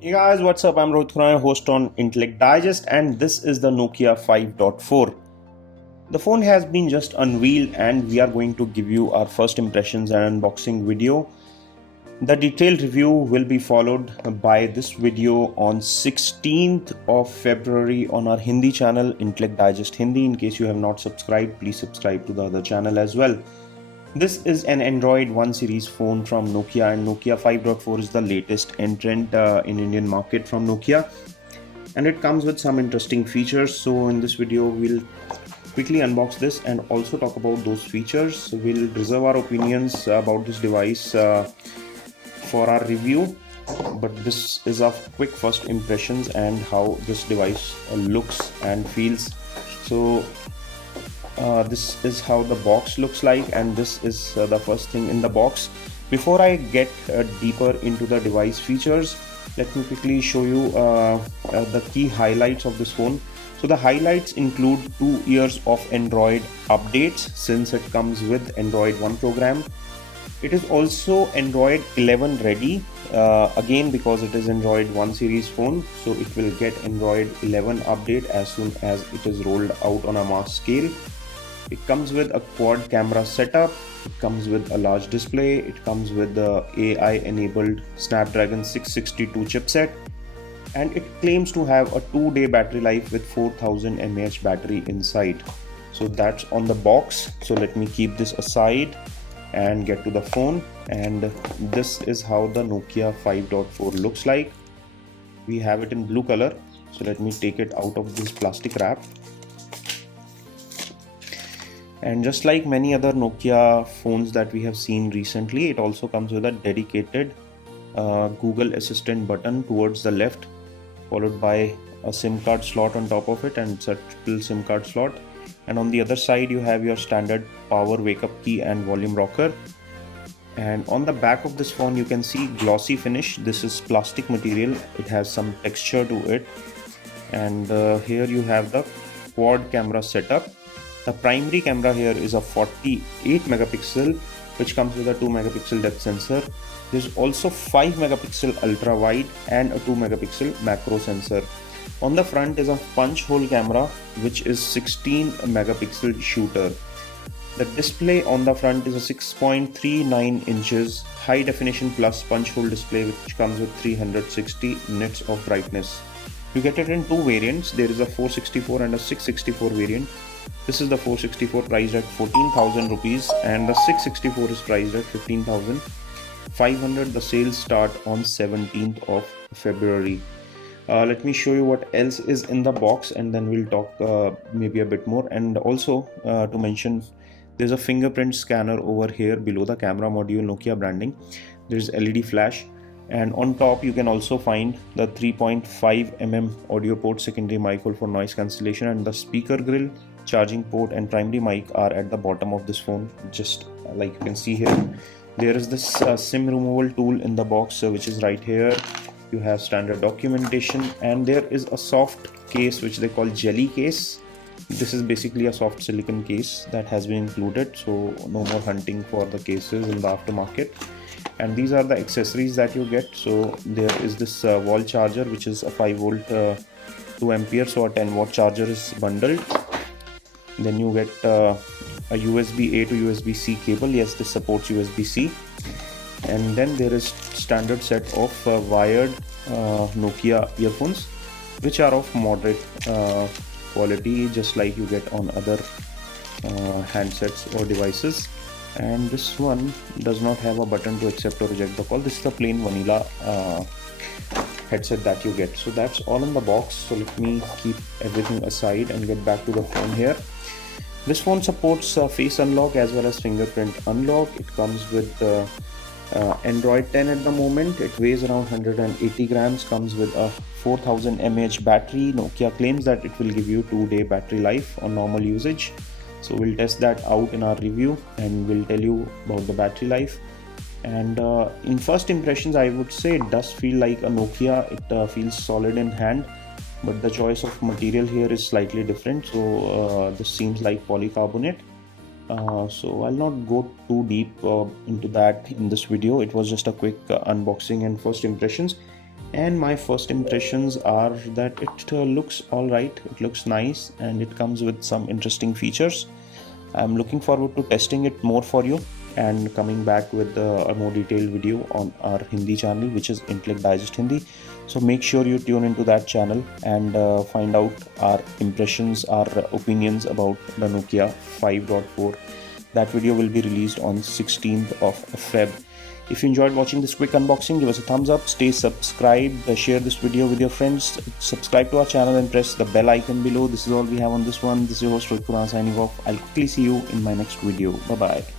Hey guys, what's up? I'm Rohit Khurana, host on Intellect Digest, and this is the Nokia 5.4. The phone has been just unveiled, and we are going to give you our first impressions and unboxing video. The detailed review will be followed by this video on 16th of February on our Hindi channel, Intellect Digest Hindi. In case you have not subscribed, please subscribe to the other channel as well. This is an Android 1 series phone from Nokia, and Nokia 5.4 is the latest entrant in Indian market from Nokia, and it comes with some interesting features. So in this video we'll quickly unbox this and also talk about those features. We'll reserve our opinions about this device for our review, but this is our quick first impressions and how this device looks and feels. So this is how the box looks like, and this is the first thing in the box. Before I get deeper into the device features, let me quickly show you the key highlights of this phone. So the highlights include 2 years of Android updates since it comes with Android 1 program. It is also Android 11 ready, again because it is Android 1 series phone, so it will get Android 11 update as soon as it is rolled out on a mass scale. It comes with a quad camera setup, it comes with a large display, it comes with the AI enabled Snapdragon 662 chipset, and it claims to have a 2-day battery life with 4000 mAh battery inside. So that's on the box. So let me keep this aside and get to the phone, and this is how the Nokia 5.4 looks like. We have it in blue color, so let me take it out of this plastic wrap. And just like many other Nokia phones that we have seen recently, it also comes with a dedicated Google Assistant button towards the left, followed by a SIM card slot on top of it, and it's a triple SIM card slot. And on the other side you have your standard power wake up key and volume rocker. And on the back of this phone you can see glossy finish. This is plastic material, it has some texture to it. And here you have the quad camera setup. The primary camera here is a 48 megapixel, which comes with a 2 megapixel depth sensor. There's also 5 megapixel ultra wide and a 2 megapixel macro sensor. On the front is a punch hole camera, which is 16 megapixel shooter. The display on the front is a 6.39 inches high definition plus punch hole display, which comes with 360 nits of brightness. You get it in two variants. There is a 464 and a 664 variant. This is the 464 priced at 14,000 rupees, and the 664 is priced at 15,500. The sales start on 17th of February. Let me show you what else is in the box, and then we'll talk maybe a bit more. And also to mention, there's a fingerprint scanner over here below the camera module, Nokia branding. There's LED flash, and on top you can also find the 3.5 mm audio port, secondary mic hole for noise cancellation, and the speaker grill, charging port and primary mic are at the bottom of this phone, just like you can see here. There is this SIM removal tool in the box, which is right here. You have standard documentation, and there is a soft case which they call jelly case. This is basically a soft silicon case that has been included, so no more hunting for the cases in the aftermarket. And these are the accessories that you get. So there is this wall charger, which is a 5 volt 2 ampere, so a 10 watt charger is bundled. Then you get a USB A to USB C cable. Yes, this supports USB C. And then there is standard set of wired Nokia earphones, which are of moderate quality, just like you get on other handsets or devices. And this one does not have a button to accept or reject the call. This is the plain vanilla headset that you get. So that's all in the box. So let me keep everything aside and get back to the phone here. This phone supports face unlock as well as fingerprint unlock. It comes with Android 10 at the moment. It weighs around 180 grams, comes with a 4000 mAh battery. Nokia claims that it will give you 2-day battery life on normal usage. So we'll test that out in our review and we'll tell you about the battery life. And in first impressions, I would say it does feel like a Nokia. It feels solid in hand, but the choice of material here is slightly different. So this seems like polycarbonate. So I'll not go too deep into that in this video. It was just a quick unboxing and first impressions. and my first impressions are that it looks all right, it looks nice, and it comes with some interesting features. I'm looking forward to testing it more for you and coming back with a more detailed video on our Hindi channel, which is Intellect Digest Hindi. So make sure you tune into that channel and find out our impressions, our opinions about the Nokia 5.4. That video will be released on 16th of Feb. If you enjoyed watching this quick unboxing, give us a thumbs up, stay subscribed, share this video with your friends, subscribe to our channel and press the bell icon below. This is all we have on this one. This is your host Rohit Khurana signing off. I'll quickly see you in my next video. Bye bye.